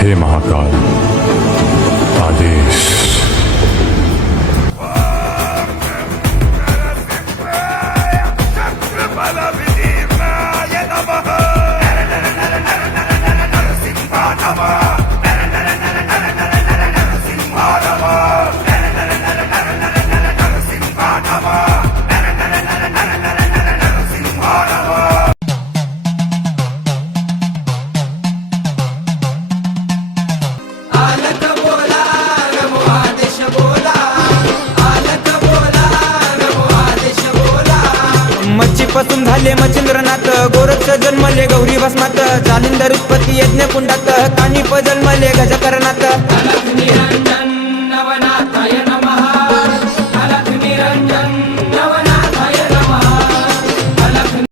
हे महाकाल आदेश। पासून झाले मच्छिंद्रनाथ. गोरक्ष जन्मले गौरी भस्मात. जालिंदर उत्पत्ती यज्ञ कुंडात कानी जन्मले गजकरणात